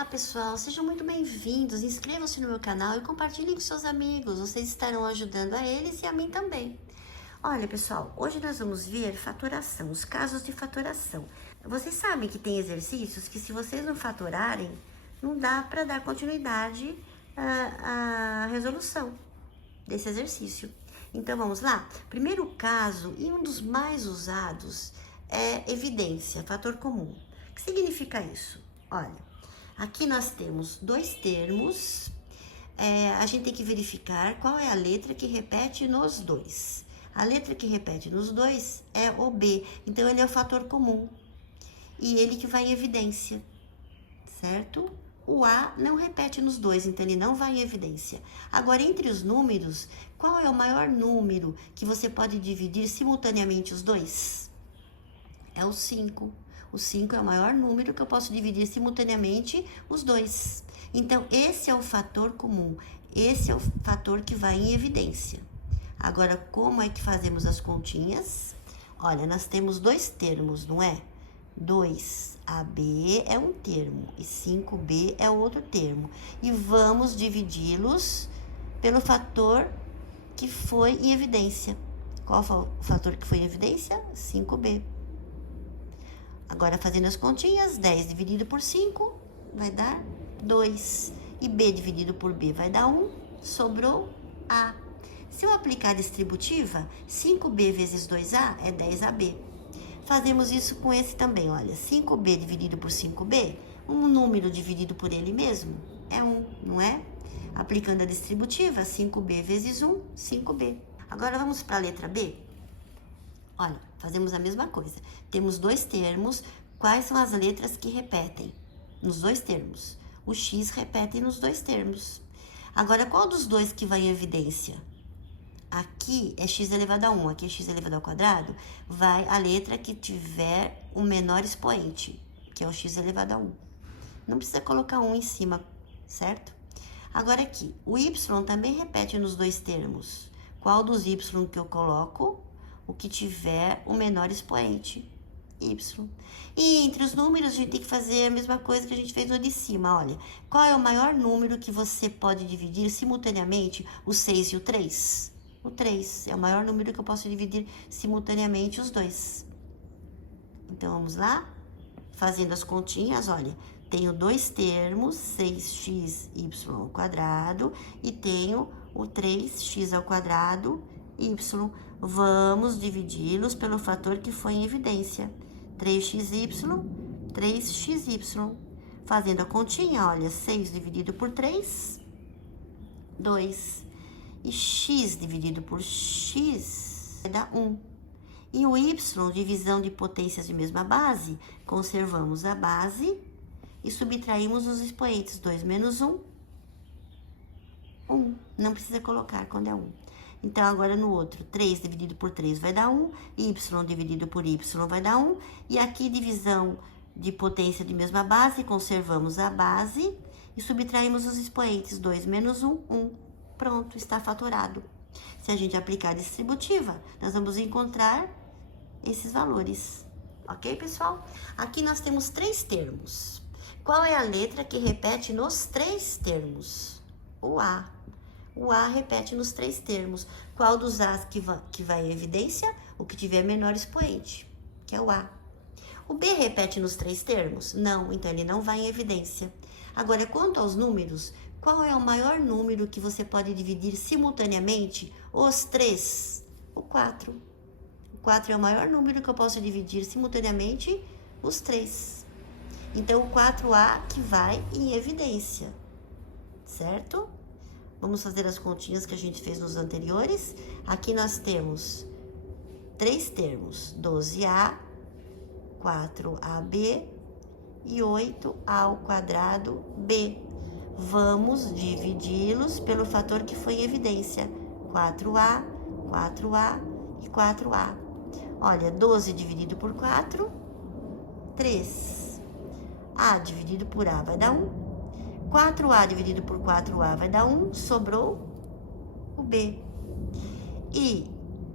Olá, pessoal, sejam muito bem-vindos. Inscrevam-se no meu canal e compartilhem com seus amigos. Vocês estarão ajudando a eles e a mim também. Olha, pessoal, hoje nós vamos ver fatoração, os casos de fatoração. Vocês sabem que tem exercícios que, se vocês não fatorarem, não dá para dar continuidade à resolução desse exercício. Então, vamos lá? Primeiro caso, e um dos mais usados, é evidência, fator comum. O que significa isso? Olha, aqui nós temos dois termos, a gente tem que verificar qual é a letra que repete nos dois. A letra que repete nos dois é o B, então ele é o fator comum, e ele que vai em evidência, certo? O A não repete nos dois, então ele não vai em evidência. Agora, entre os números, qual é o maior número que você pode dividir simultaneamente os dois? É o 5. O 5 é o maior número que eu posso dividir simultaneamente os dois. Então, esse é o fator comum. Esse é o fator que vai em evidência. Agora, como é que fazemos as continhas? Olha, nós temos dois termos, não é? 2AB é um termo e 5B é outro termo. E vamos dividi-los pelo fator que foi em evidência. Qual foi o fator que foi em evidência? 5B. Agora, fazendo as continhas, 10 dividido por 5 vai dar 2. E B dividido por B vai dar 1, sobrou A. Se eu aplicar a distributiva, 5B vezes 2A é 10AB. Fazemos isso com esse também, olha, 5B dividido por 5B, um número dividido por ele mesmo é 1, não é? Aplicando a distributiva, 5B vezes 1, 5B. Agora, vamos para a letra B? Olha, fazemos a mesma coisa. Temos dois termos. Quais são as letras que repetem nos dois termos? O X repete nos dois termos. Agora, qual dos dois que vai em evidência? Aqui é x elevado a 1, aqui é x elevado ao quadrado. Vai a letra que tiver o menor expoente, que é o x elevado a 1. Não precisa colocar 1 em cima, certo? Agora aqui, o y também repete nos dois termos. Qual dos y que eu coloco? O que tiver o menor expoente, y. E entre os números, a gente tem que fazer a mesma coisa que a gente fez no de cima, olha. Qual é o maior número que você pode dividir simultaneamente o 6 e o 3? O 3 é o maior número que eu posso dividir simultaneamente os dois. Então, vamos lá? Fazendo as continhas, olha. Tenho dois termos, 6xy ao quadrado, e tenho o 3x ao quadrado, y. Vamos dividi-los pelo fator que foi em evidência. 3xy, 3xy. Fazendo a continha, olha, 6 dividido por 3, 2. E x dividido por x vai dar 1. E o y, divisão de potências de mesma base, conservamos a base e subtraímos os expoentes. 2 menos 1, 1. Não precisa colocar quando é 1. Então, agora no outro, 3 dividido por 3 vai dar 1, y dividido por y vai dar 1, e aqui divisão de potência de mesma base, conservamos a base e subtraímos os expoentes, 2 menos 1, 1. Pronto, está fatorado. Se a gente aplicar a distributiva, nós vamos encontrar esses valores. Ok, pessoal? Aqui nós temos três termos. Qual é a letra que repete nos três termos? O A. O A repete nos três termos. Qual dos A's que vai em evidência? O que tiver menor expoente, que é o A. O B repete nos três termos? Não, então ele não vai em evidência. Agora, quanto aos números, qual é o maior número que você pode dividir simultaneamente os três? O 4. O 4 é o maior número que eu posso dividir simultaneamente os três. Então, o 4A que vai em evidência, certo? Vamos fazer as continhas que a gente fez nos anteriores. Aqui nós temos três termos, 12A, 4AB e 8A ao quadrado B. Vamos dividi-los pelo fator que foi em evidência. 4A, 4A e 4A. Olha, 12 dividido por 4, 3. A dividido por A vai dar 1. 4A dividido por 4A vai dar 1, sobrou o B. E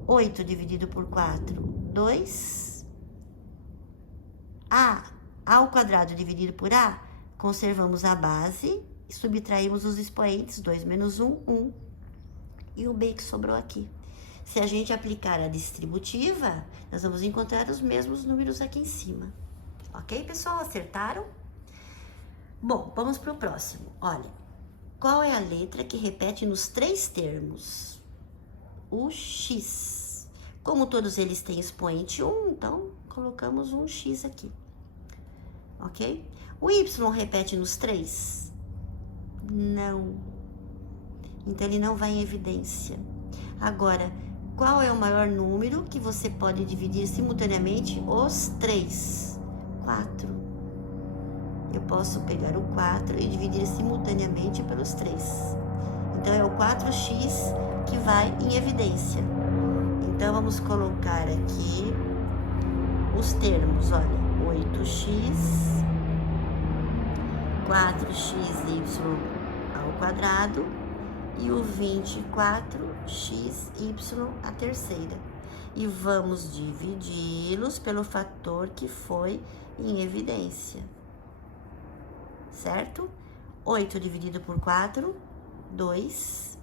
8 dividido por 4, 2. A ao quadrado dividido por A conservamos a base e subtraímos os expoentes, 2 menos 1, 1. E o b que sobrou aqui. Se a gente aplicar a distributiva, nós vamos encontrar os mesmos números aqui em cima. Ok, pessoal? Acertaram? Bom, vamos para o próximo. Olha, qual é a letra que repete nos 3 termos? O X. Como todos eles têm expoente 1, então colocamos um X aqui. Ok? O Y repete nos 3? Não. Então, ele não vai em evidência. Agora, qual é o maior número que você pode dividir simultaneamente os 3? 4. Eu posso pegar o 4 e dividir simultaneamente pelos 3. Então, é o 4x que vai em evidência. Então, vamos colocar aqui os termos, olha, 8x, 4xy ao quadrado e o 24xy à terceira. E vamos dividi-los pelo fator que foi em evidência. Certo? 8 dividido por 4, 2.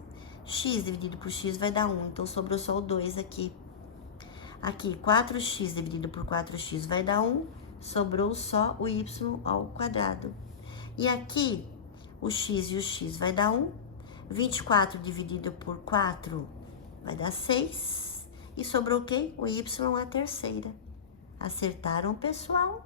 X dividido por x vai dar 1, então sobrou só o 2 aqui. Aqui, 4x dividido por 4x vai dar 1, sobrou só o y ao quadrado. E aqui, o x e o x vai dar 1, 24 dividido por 4 vai dar 6, e sobrou o quê? O y à terceira. Acertaram, pessoal?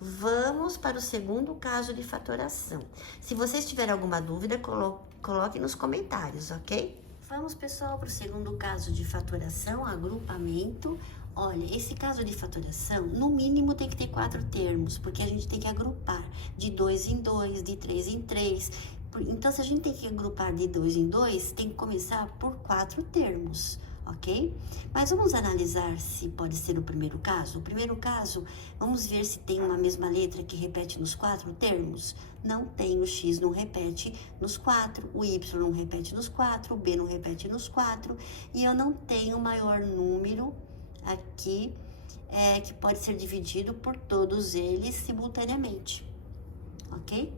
Vamos para o segundo caso de fatoração. Se vocês tiverem alguma dúvida, coloque nos comentários, ok? Vamos, pessoal, para o segundo caso de fatoração, agrupamento. Olha, esse caso de fatoração, no mínimo tem que ter 4 termos, porque a gente tem que agrupar de 2 em 2, de 3 em 3. Então, se a gente tem que agrupar de 2 em 2, tem que começar por 4 termos, ok? Mas vamos analisar se pode ser o primeiro caso. O primeiro caso, vamos ver se tem uma mesma letra que repete nos 4 termos. Não tem, o x não repete nos 4, o y não repete nos 4, o b não repete nos 4, e eu não tenho maior número aqui que pode ser dividido por todos eles simultaneamente, ok?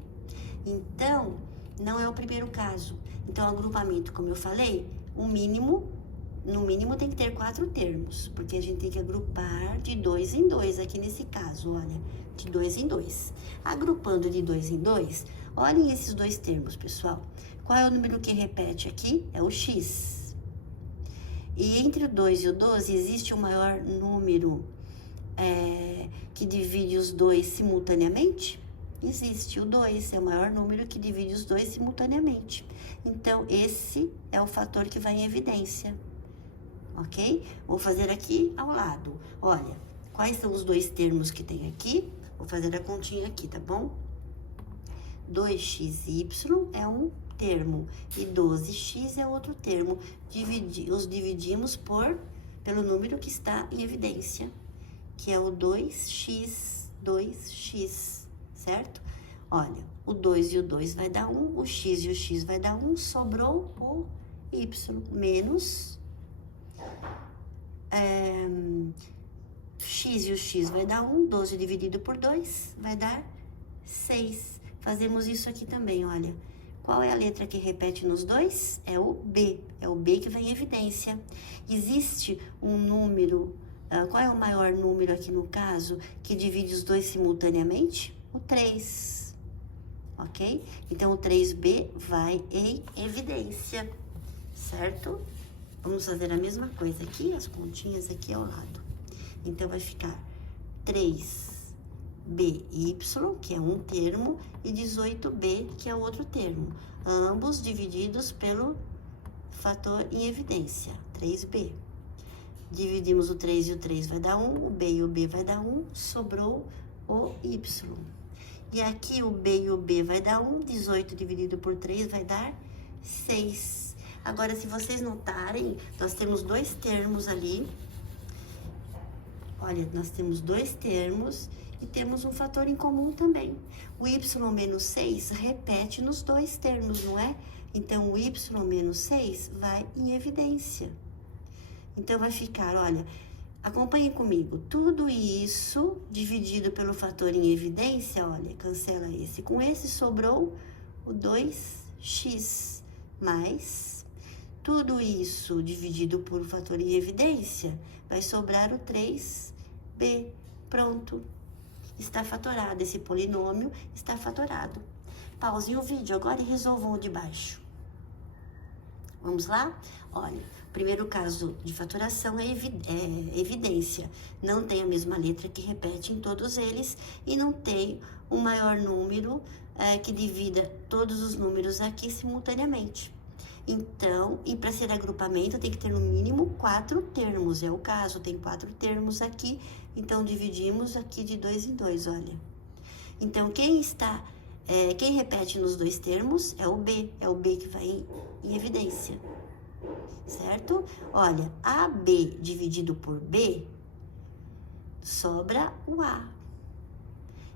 Então, não é o primeiro caso. Então, agrupamento, como eu falei, no mínimo tem que ter 4 termos, porque a gente tem que agrupar de 2 em 2 aqui nesse caso, olha, de 2 em 2. Agrupando de 2 em 2, olhem esses 2 termos, pessoal. Qual é o número que repete aqui? É o x. E entre o 2 e o 12, existe o maior número que divide os dois simultaneamente? Existe, o 2 é o maior número que divide os dois simultaneamente. Então, esse é o fator que vai em evidência, ok? Vou fazer aqui ao lado. Olha, quais são os 2 termos que tem aqui? Vou fazer a continha aqui, tá bom? 2xy é um termo e 12x é outro termo. Os dividimos pelo número que está em evidência, que é o 2x, certo? Olha, o 2 e o 2 vai dar 1, o x e o x vai dar 1, sobrou o y, menos x e o x vai dar 1, 12 dividido por 2 vai dar 6. Fazemos isso aqui também, olha. Qual é a letra que repete nos 2? É o B que vai em evidência. Existe um número, qual é o maior número aqui no caso, que divide os dois simultaneamente? O 3, ok? Então, o 3B vai em evidência, certo? Vamos fazer a mesma coisa aqui, as pontinhas aqui ao lado. Então, vai ficar 3BY, que é um termo, e 18B, que é outro termo. Ambos divididos pelo fator em evidência, 3B. Dividimos o 3 e o 3 vai dar 1, o B e o B vai dar 1, sobrou o Y. E aqui o B e o B vai dar 1, 18 dividido por 3 vai dar 6. Agora, se vocês notarem, nós temos 2 termos ali. Olha, nós temos 2 termos e temos um fator em comum também. O y menos 6 repete nos 2 termos, não é? Então, o y menos 6 vai em evidência. Então, vai ficar, olha, Acompanhe comigo. Tudo isso dividido pelo fator em evidência, olha, cancela esse com esse, sobrou o 2x mais tudo isso dividido por fator em evidência, vai sobrar o 3b. Pronto. Está fatorado. Esse polinômio está fatorado. Pausem o vídeo agora e resolvam o de baixo. Vamos lá? Olha, o primeiro caso de fatoração é evidência. Não tem a mesma letra que repete em todos eles e não tem um maior número que divida todos os números aqui simultaneamente. Então, e para ser agrupamento tem que ter no mínimo 4 termos. É o caso, tem 4 termos aqui, então dividimos aqui de 2 em 2, olha. Então, quem repete nos 2 termos é o B que vai em evidência, certo? Olha, AB dividido por B, sobra o A.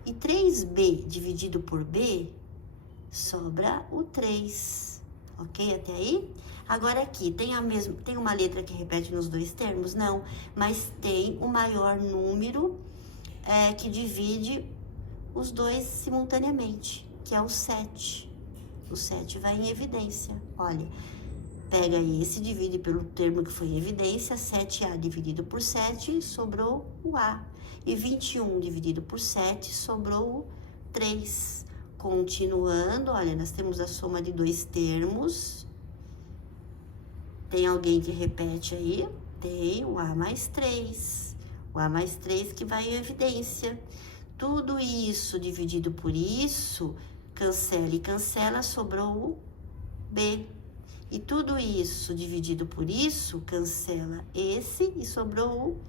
E 3B dividido por B, sobra o 3. Ok? Até aí? Agora aqui, tem uma letra que repete nos 2 termos? Não, mas tem o maior número que divide os dois simultaneamente, que é o 7. O 7 vai em evidência. Olha, pega esse, divide pelo termo que foi em evidência, 7A dividido por 7, sobrou o A. E 21 dividido por 7, sobrou o 3. Continuando, olha, nós temos a soma de 2 termos. Tem alguém que repete aí? Tem o A mais 3. O A mais 3 que vai em evidência. Tudo isso dividido por isso, cancela e cancela, sobrou o B. E tudo isso dividido por isso, cancela esse e sobrou o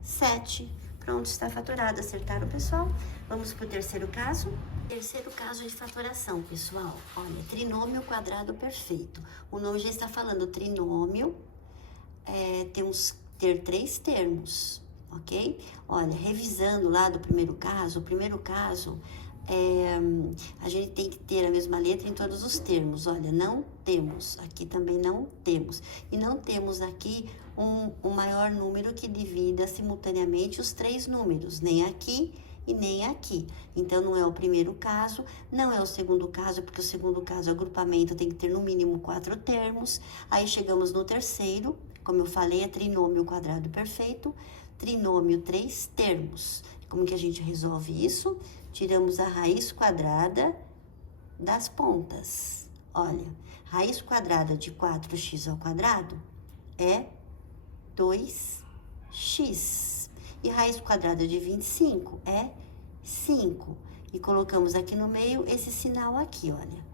7. Pronto, está fatorado. Acertaram, pessoal? Vamos para o terceiro caso. Terceiro caso de fatoração, pessoal. Olha, trinômio quadrado perfeito. O nome já está falando trinômio. Temos ter 3 termos, ok? Olha, revisando lá do primeiro caso, a gente tem que ter a mesma letra em todos os termos. Olha, não temos, aqui também não temos. E não temos aqui um maior número que divida simultaneamente os 3 números, nem aqui e nem aqui. Então, não é o primeiro caso, não é o segundo caso, porque o segundo caso, o agrupamento tem que ter no mínimo 4 termos. Aí chegamos no terceiro, como eu falei, é trinômio quadrado perfeito, trinômio 3 termos. Como que a gente resolve isso? Tiramos a raiz quadrada das pontas. Olha, raiz quadrada de 4x ao quadrado é 2x. E raiz quadrada de 25 é 5. E colocamos aqui no meio esse sinal aqui, olha.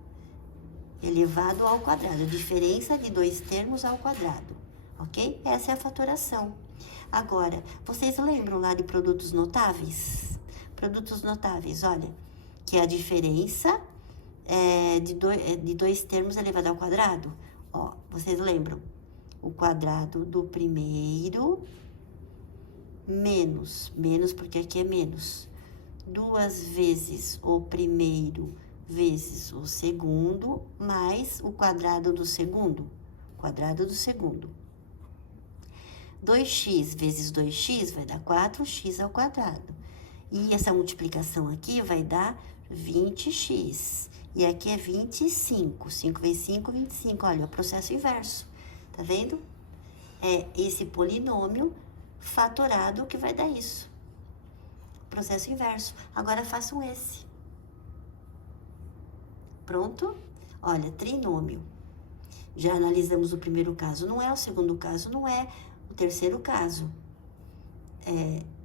Elevado ao quadrado. Diferença de 2 termos ao quadrado. Ok? Essa é a fatoração. Agora, vocês lembram lá de produtos notáveis? Produtos notáveis, olha, que é a diferença de 2 termos elevado ao quadrado. Ó, vocês lembram? O quadrado do primeiro menos porque aqui é menos, 2 vezes o primeiro vezes o segundo, mais o quadrado do segundo, 2x vezes 2x vai dar 4x ao quadrado. E essa multiplicação aqui vai dar 20x. E aqui é 25. 5 vezes 5, 25. Olha, o processo inverso. Tá vendo? É esse polinômio fatorado que vai dar isso. Processo inverso. Agora façam esse. Pronto? Olha, trinômio. Já analisamos o primeiro caso, não é. O segundo caso, não é. O terceiro caso,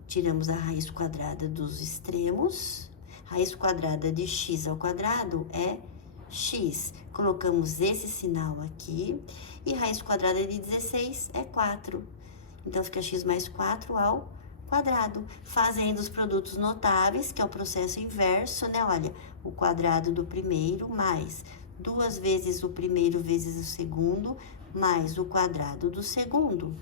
tiramos a raiz quadrada dos extremos. Raiz quadrada de x ao quadrado é x. Colocamos esse sinal aqui. E raiz quadrada de 16 é 4. Então, fica x mais 4 ao quadrado. Fazendo os produtos notáveis, que é o processo inverso, né? Olha, o quadrado do primeiro mais 2 vezes o primeiro vezes o segundo, mais o quadrado do segundo.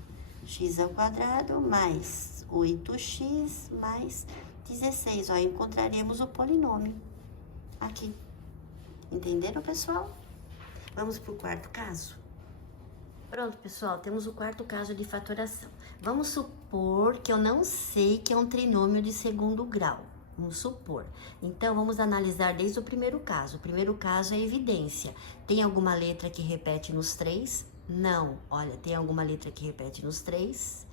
X ao quadrado mais 8x mais 16. Ó, encontraremos o polinômio aqui. Entenderam, pessoal? Vamos para o quarto caso? Pronto, pessoal, temos o quarto caso de fatoração. Vamos supor supor que eu não sei que é um trinômio de segundo grau. Vamos supor. Então, vamos analisar desde o primeiro caso. O primeiro caso é evidência. Tem alguma letra que repete nos 3? Não. Olha, tem alguma letra que repete nos 3?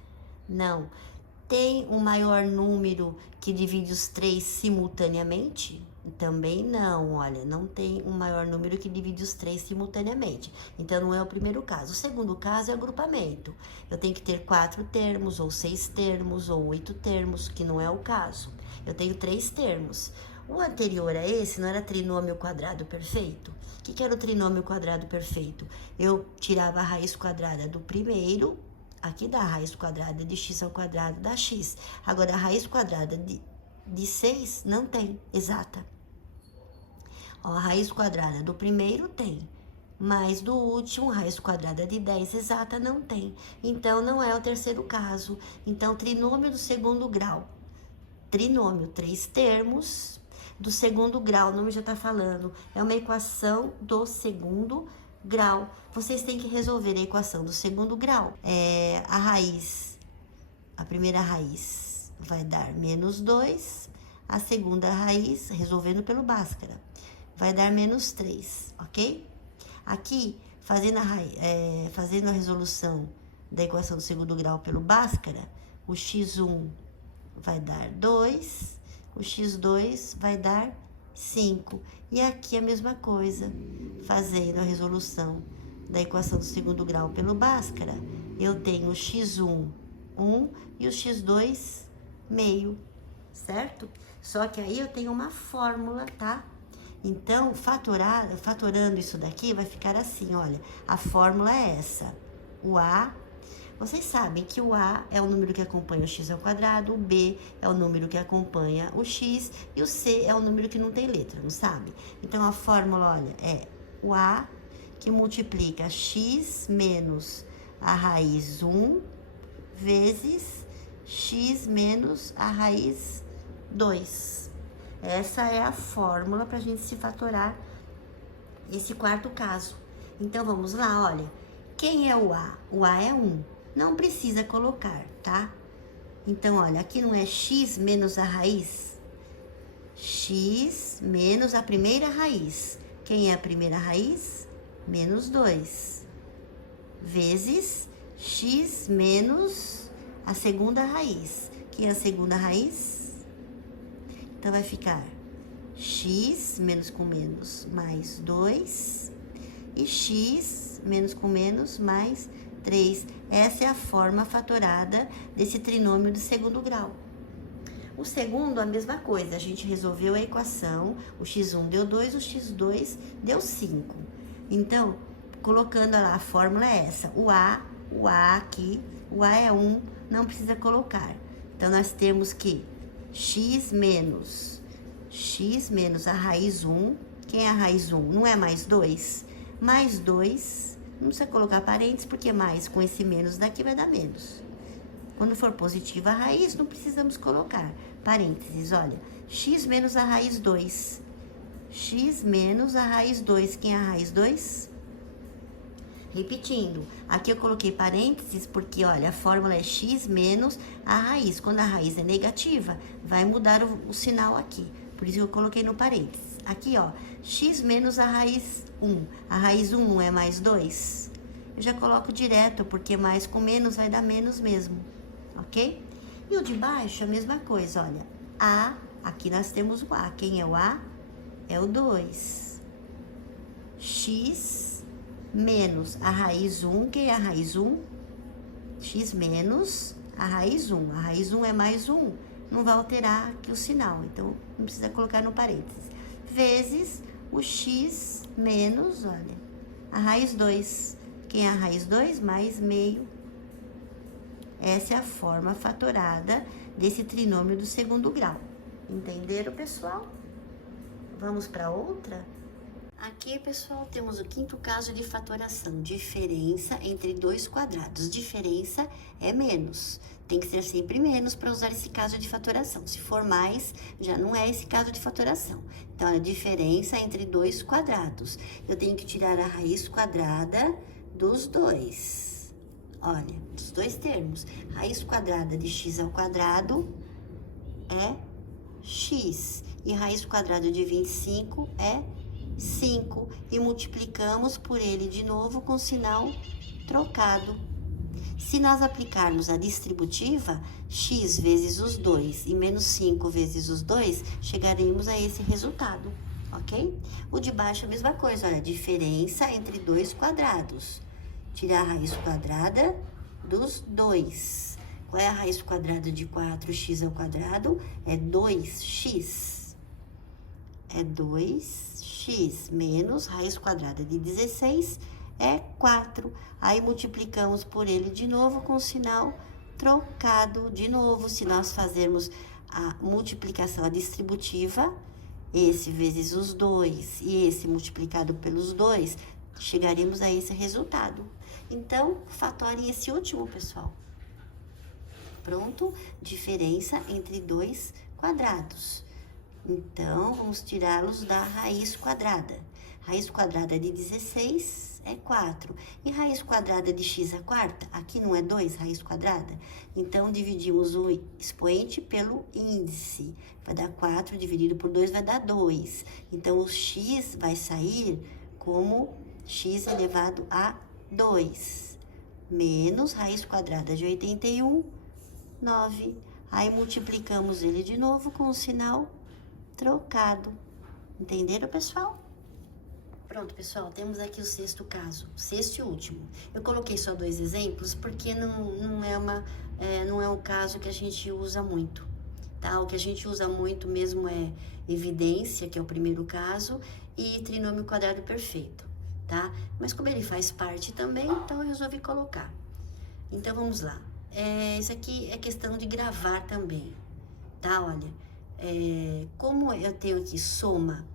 Não. Tem um maior número que divide os 3 simultaneamente? Também não, olha, não tem um maior número que divide os 3 simultaneamente. Então, não é o primeiro caso. O segundo caso é agrupamento. Eu tenho que ter 4 termos, ou 6 termos, ou 8 termos, que não é o caso. Eu tenho 3 termos. O anterior a esse não era trinômio quadrado perfeito? O que era o trinômio quadrado perfeito? Eu tirava a raiz quadrada do primeiro, aqui dá a raiz quadrada de x ao quadrado dá x. Agora, a raiz quadrada de 6 não tem, exata. Ó, a raiz quadrada do primeiro tem, mas do último, raiz quadrada de 10 exata não tem. Então, não é o terceiro caso. Então, trinômio do segundo grau. Trinômio, 3 termos. Do segundo grau, o nome já tá falando, é uma equação do segundo grau. Vocês têm que resolver a equação do segundo grau. A primeira raiz vai dar menos 2, a segunda raiz, resolvendo pelo Bhaskara, vai dar menos 3, ok? Aqui, fazendo a resolução da equação do segundo grau pelo Bhaskara, o x1 vai dar 2, o x2 vai dar 5. E aqui a mesma coisa, fazendo a resolução da equação do segundo grau pelo Bhaskara, eu tenho o x1, 1, e o x2, meio, certo? Só que aí eu tenho uma fórmula, tá? Então, fatorando isso daqui, vai ficar assim, olha, a fórmula é essa. O A, vocês sabem que o A é o número que acompanha o x ao quadrado, o B é o número que acompanha o x, e o C é o número que não tem letra, não sabe? Então, a fórmula, olha, é o A, que multiplica x menos a raiz 1 vezes x menos a raiz 2. Essa é a fórmula para a gente se fatorar esse quarto caso. Então, vamos lá, olha. Quem é o A? O A é 1. Não precisa colocar, tá? Então, olha, aqui não é x menos a raiz? X menos a primeira raiz. Quem é a primeira raiz? Menos 2. Vezes x menos a segunda raiz. Quem é a segunda raiz? Então, vai ficar x menos com menos mais 2 e x menos com menos mais 3. Essa é a forma fatorada desse trinômio do segundo grau. O segundo, a mesma coisa. A gente resolveu a equação. O x1 deu 2, o x2 deu 5. Então, colocando lá, a fórmula é essa. O A aqui, o A é 1, não precisa colocar. Então, nós temos que x menos a raiz 1. Quem é a raiz 1? Não é mais 2? Mais 2, não precisa colocar parênteses, porque mais com esse menos daqui vai dar menos. Quando for positiva a raiz, não precisamos colocar parênteses, olha. X menos a raiz 2. X menos a raiz 2. Quem é a raiz 2? Repetindo, aqui eu coloquei parênteses porque, olha, a fórmula é x menos a raiz. Quando a raiz é negativa, vai mudar o sinal aqui. Por isso eu coloquei no parênteses. Aqui, ó, x menos a raiz 1. A raiz 1 não é mais 2? Eu já coloco direto, porque mais com menos vai dar menos mesmo, ok? E o de baixo, a mesma coisa, olha. A, aqui nós temos o A. Quem é o A? É o 2. X menos a raiz 1. Quem é a raiz 1? X menos a raiz 1. A raiz 1 é mais 1. Não vai alterar aqui o sinal, então não precisa colocar no parênteses. Vezes o x menos, olha, a raiz 2. Quem é a raiz 2? Mais meio. Essa é a forma fatorada desse trinômio do segundo grau. Entenderam, pessoal? Vamos para outra? Aqui, pessoal, temos o quinto caso de fatoração. Diferença entre dois quadrados. Diferença é menos. Tem que ser sempre menos para usar esse caso de fatoração. Se for mais, já não é esse caso de fatoração. Então, a diferença entre dois quadrados. Eu tenho que tirar a raiz quadrada dos dois. olha, dos dois termos. Raiz quadrada de x ao quadrado é x. E raiz quadrada de 25 é 5. E multiplicamos por ele de novo com sinal trocado. Se nós aplicarmos a distributiva, x vezes os 2 e menos 5 vezes os 2, chegaremos a esse resultado, ok? O de baixo é a mesma coisa, olha, diferença entre dois quadrados. Tirar a raiz quadrada dos 2. Qual é a raiz quadrada de 4x ao quadrado? É 2x. É 2x menos raiz quadrada de 16 é 4. Aí multiplicamos por ele de novo com o sinal trocado. De novo, se nós fazermos a multiplicação distributiva, esse vezes os 2 e esse multiplicado pelos 2, chegaremos a esse resultado. Então, fatorem esse último, pessoal. Pronto? Diferença entre dois quadrados. Então, vamos tirá-los da raiz quadrada. Raiz quadrada de 16 é 4. E raiz quadrada de x à quarta? Aqui não é 2, raiz quadrada? Então, dividimos o expoente pelo índice. Vai dar 4 dividido por 2 vai dar 2. Então, o x vai sair como x elevado a 2. Menos raiz quadrada de 81, 9. Aí, multiplicamos ele de novo com o sinal trocado. Entenderam, pessoal? Pronto, pessoal, temos aqui o sexto caso, sexto e último. Eu coloquei só 2 exemplos porque não é um caso que a gente usa muito, tá? O que a gente usa muito mesmo é evidência, que é o primeiro caso, e trinômio quadrado perfeito, tá? Mas como ele faz parte também, então eu resolvi colocar. Então, vamos lá. Isso aqui é questão de gravar também, tá? Olha, como eu tenho aqui soma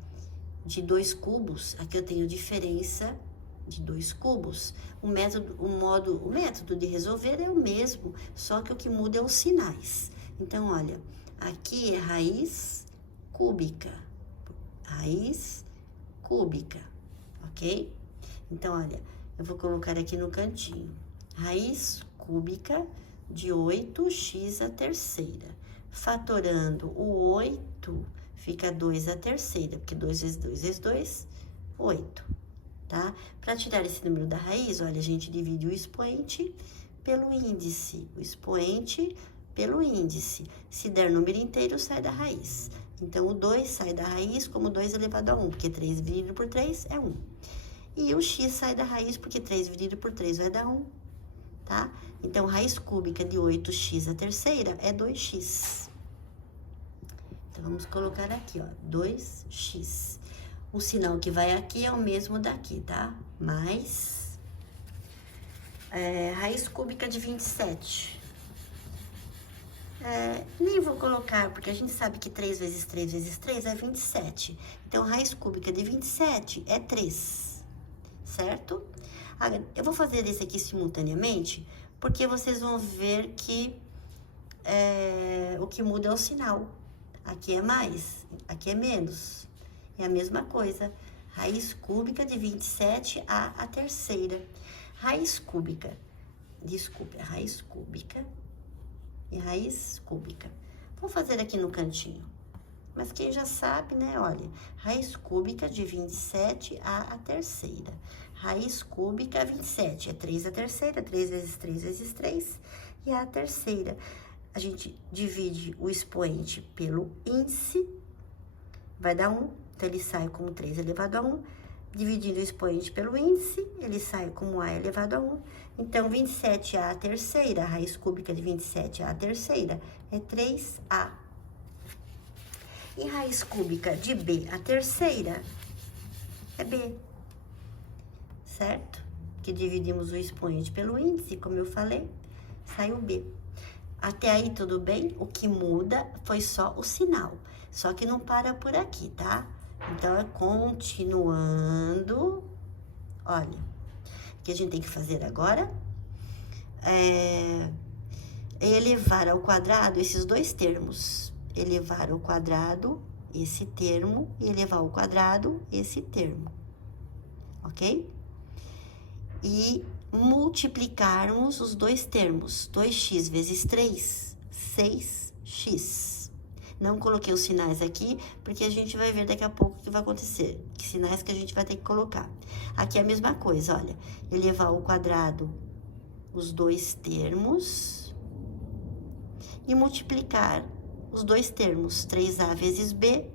de 2 cubos, aqui eu tenho diferença de 2 cubos. O método de resolver é o mesmo, só que o que muda é os sinais. Então, olha, aqui é raiz cúbica, ok? Então, olha, eu vou colocar aqui no cantinho, raiz cúbica de 8x à terceira. Fatorando o 8, fica 2 à terceira, porque 2 vezes 2 vezes 2, 8, tá? Para tirar esse número da raiz, olha, a gente divide o expoente pelo índice. O expoente pelo índice. Se der número inteiro, sai da raiz. Então, o 2 sai da raiz como 2 elevado a 1, porque 3 dividido por 3 é 1. E o x sai da raiz, porque 3 dividido por 3 vai dar 1, tá? Então, raiz cúbica de 8x à terceira é 2x. Então, vamos colocar aqui, ó, 2x. O sinal que vai aqui é o mesmo daqui, tá? Mais raiz cúbica de 27. Nem vou colocar, porque a gente sabe que 3 vezes 3 vezes 3 é 27. Então, raiz cúbica de 27 é 3, certo? Eu vou fazer esse aqui simultaneamente, porque vocês vão ver que o que muda é o sinal. Aqui é mais, aqui é menos. É a mesma coisa. Raiz cúbica de 27 à terceira. Raiz cúbica, desculpe, raiz cúbica e raiz cúbica. Vou fazer aqui no cantinho. Mas quem já sabe, né? Olha, raiz cúbica de 27 à terceira. Raiz cúbica 27 é 3 à terceira, 3 vezes 3 vezes 3. E a terceira, a gente divide o expoente pelo índice, vai dar 1. Então, ele sai como 3 elevado a 1. Dividindo o expoente pelo índice, ele sai como a elevado a 1. Então, 27a à terceira, a raiz cúbica de 27a à terceira é 3a. E raiz cúbica de b à terceira é b, certo? Que dividimos o expoente pelo índice, como eu falei, sai o b. Até aí tudo bem? O que muda foi só o sinal. Só que não para por aqui, tá? Então, é continuando. Olha, o que a gente tem que fazer agora é elevar ao quadrado esses dois termos. Elevar ao quadrado esse termo e elevar ao quadrado esse termo. Ok? E multiplicarmos os dois termos. 2x vezes 3, 6x. Não coloquei os sinais aqui, porque a gente vai ver daqui a pouco o que vai acontecer. Que sinais que a gente vai ter que colocar. Aqui é a mesma coisa, olha. Elevar ao quadrado os dois termos e multiplicar os dois termos. 3a vezes b,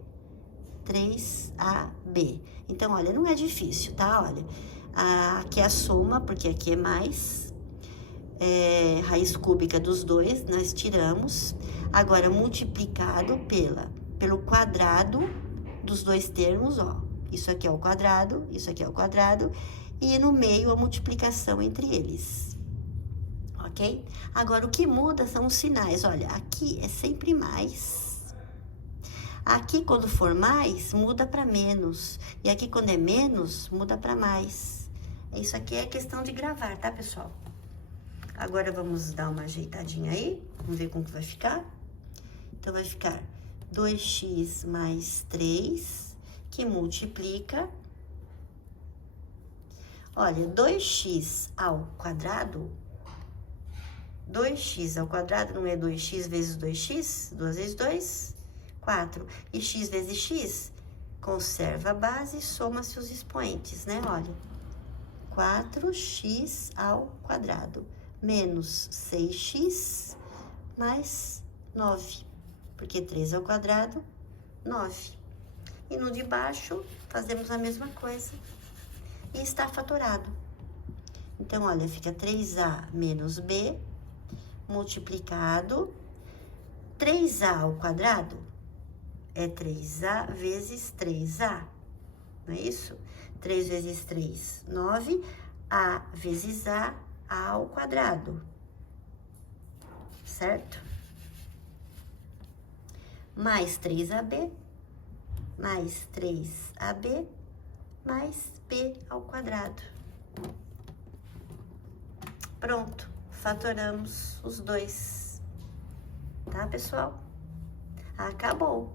3ab. Então, olha, não é difícil, tá? Olha, aqui é a soma, porque aqui é mais. Raiz cúbica dos dois, nós tiramos. Agora, multiplicado pelo quadrado dos dois termos, ó. Isso aqui é o quadrado, isso aqui é o quadrado. E no meio, a multiplicação entre eles. Ok? Agora, o que muda são os sinais. Olha, aqui é sempre mais. Aqui, quando for mais, muda para menos. E aqui, quando é menos, muda para mais. Isso aqui é questão de gravar, tá, pessoal? Agora, vamos dar uma ajeitadinha aí. Vamos ver como que vai ficar. Então, vai ficar 2x mais 3, que multiplica. Olha, 2x ao quadrado. 2x ao quadrado não é 2x vezes 2x? 2 vezes 2, 4. E x vezes x, conserva a base e soma-se os expoentes, né? Olha, 4x ao quadrado menos 6x mais 9. Porque 3 ao quadrado, 9. E no de baixo, fazemos a mesma coisa. E está fatorado. Então, olha, fica 3a menos b multiplicado. 3a ao quadrado é 3a vezes 3a, não é isso? 3 vezes 3, 9. A vezes a ao quadrado, certo? Mais 3ab, mais 3ab, mais b ao quadrado. Pronto, fatoramos os dois, tá, pessoal? Acabou.